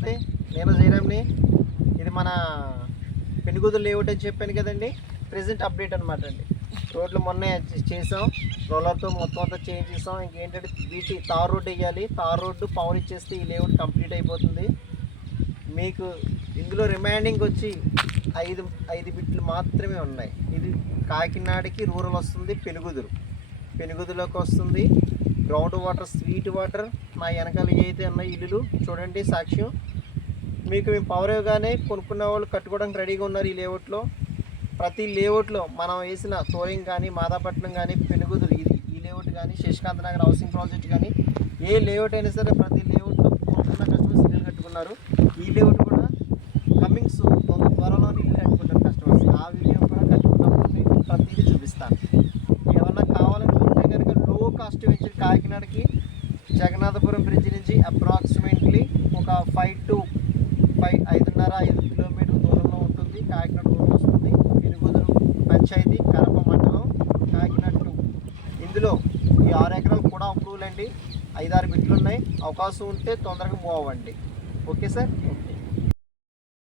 నమస్తే, నేను జయరామ్ని. ఇది మన పెనుగుదురు లేఅవుట్ అని చెప్పాను కదండి. ప్రెజెంట్ అప్డేట్ అనమాట అండి. రోడ్లు మొన్నే చేసాం, రోలర్తో మొత్తం అంతా చేంజ్ చేసాం. ఇంకేంటంటే బీటీ తార్ రోడ్డు వేయాలి. తార్ రోడ్డు పవర్ ఇచ్చేస్తే ఈ లేఅవుట్ కంప్లీట్ అయిపోతుంది. మీకు ఇందులో రిమైండింగ్ వచ్చి ఐదు బిట్లు మాత్రమే ఉన్నాయి. ఇది కాకినాడకి రూరల్ వస్తుంది, పెనుగుదురులోకి వస్తుంది. Ground water, sweet water. నా వెనకాల ఏదైతే ఉన్నాయి ఇల్లులు చూడండి, సాక్ష్యం. మీకు మేము పవర్ ఇవ్వగానే కొనుక్కున్న వాళ్ళు కట్టుకోవడానికి రెడీగా ఉన్నారు. ఈ లేఅవుట్లో ప్రతి లేఅవుట్లో మనం వేసిన తోరింగ్ కానీ, మాదాపట్నం కానీ, పెనుగుదురు ఈ లేఅవుట్ కానీ, శశికాంత్ నగర్ హౌసింగ్ ప్రాజెక్ట్ కానీ, ఏ లేఅవుట్ అయినా సరే ప్రతి లేఅవుట్లో కొనుక్కున్న కస్టమర్స్ ఇల్లు కట్టుకున్నారు. ఈ లేఅవుట్ కూడా కమింగ్స్ త్వరలోనే ఇల్లు కట్టుకుంటారు కస్టమర్స్. ఆ వీడియో కూడా కట్టుకున్నప్పుడు మీకు ప్రతిదీ చూపిస్తాను. ఏమన్నా కావాలనుకుంటే కనుక లో కాస్ట్ వెంచర్ కాకినాడకి జగన్నాథపురం బ్రిడ్జ్ నుంచి అప్రాక్సిమేట్లీ ఒక 5.5 కిలోమీటర్ దూరంలో ఉంటుంది. కాకినాడ దూరం వస్తుంది. పెనుగుదురు పంచాయతీ, కరప మండలం, కాకినాడ 2. ఇందులో ఈ 6 ఎకరాలు కూడా అప్రూవల్ అండి. 5-6 బిట్లు ఉన్నాయి. అవకాశం ఉంటే తొందరగా మూవ్ అవ్వండి. Okay sir.